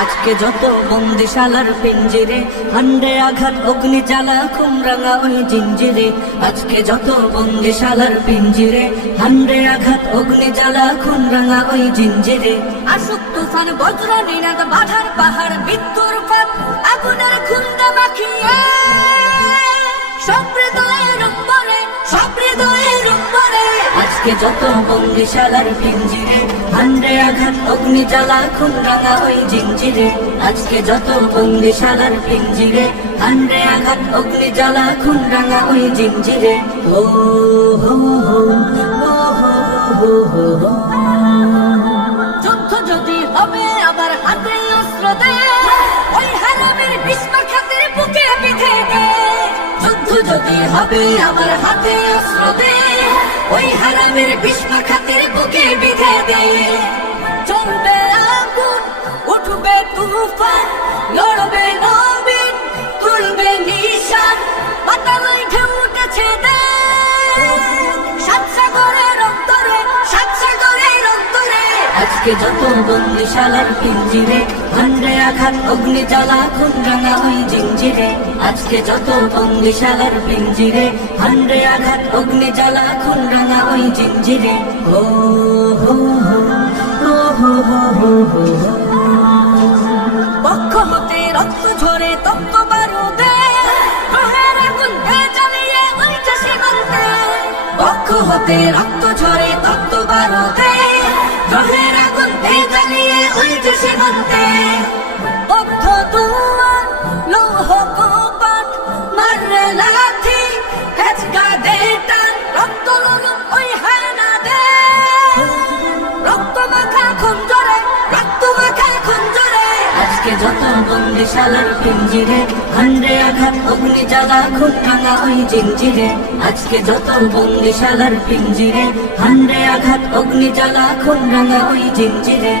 আজকে যত বন্দিশালার পিঞ্জিরে, হান্ডে আঘাত অগ্নি জ্বালা খুমরাঙা ওই জিঞ্জিরে। আজকে যত বন্দিশালার পিঞ্জিরে, হান্ডে আঘাত অগ্নি জ্বালা খুমরাঙা ওই জিঞ্জিরে। আসুক তুফান, বজ্র, নিনাদ, বাধার পাহাড় বিদ্যুর পাত আজকে যত বন্দিশালার পিঞ্জিরে হান্ডে আঘাত অগ্নি জ্বালা খুন রাঙা ওই জিঞ্জিরে। আজকে যত বন্দিশালার পিঞ্জিরে হান্ডে আঘাত অগ্নি জ্বালা খুন রাঙা ওই জিঞ্জিরে। ও হো হো হো হো হো হো। যুদ্ধ যদি হবে আবার হাতে অস্ত্র দে, ওই হারামের বিস্মার খাতের বুকে বিধে দে। যুদ্ধ যদি হবে আবার হাতে অস্ত্র দে বিধে দে চলবে আগুন উঠবে তুফান লড়বে আজকে যত বন্দিশালার পিঞ্জিরে ভান্ডে আঘাত, অগ্নি জ্বালা খুন রাঙা ওই জিঞ্জিরে। আজকে যত বন্দিশালার পিঞ্জিরে ভান্ডে আঘাত, অগ্নি জ্বালা খুন রাঙা ওই জিঞ্জিরে। ও হো হো হো হো হো হো পক্ষ হতে রক্ত ঝরে তপ্ত বারুদে। পক্ষ হতে রক্ত ঝরে তপ্ত বারুদে। দে ওইটা সীমান্তে বদ্ধ রক্ত লুলু, ওই হানা দে। আজকে যত বন্দিশালার পিঞ্জিরে হান্ডে আঘাত অগ্নি জ্বালা খুন ভাঙা ওই জিঞ্জিরে। আজকে যত বন্দিশালার পিঞ্জিরে হান্ডে আঘাত অগ্নি জ্বালা খুন ভাঙা ওই জিঞ্জিরে।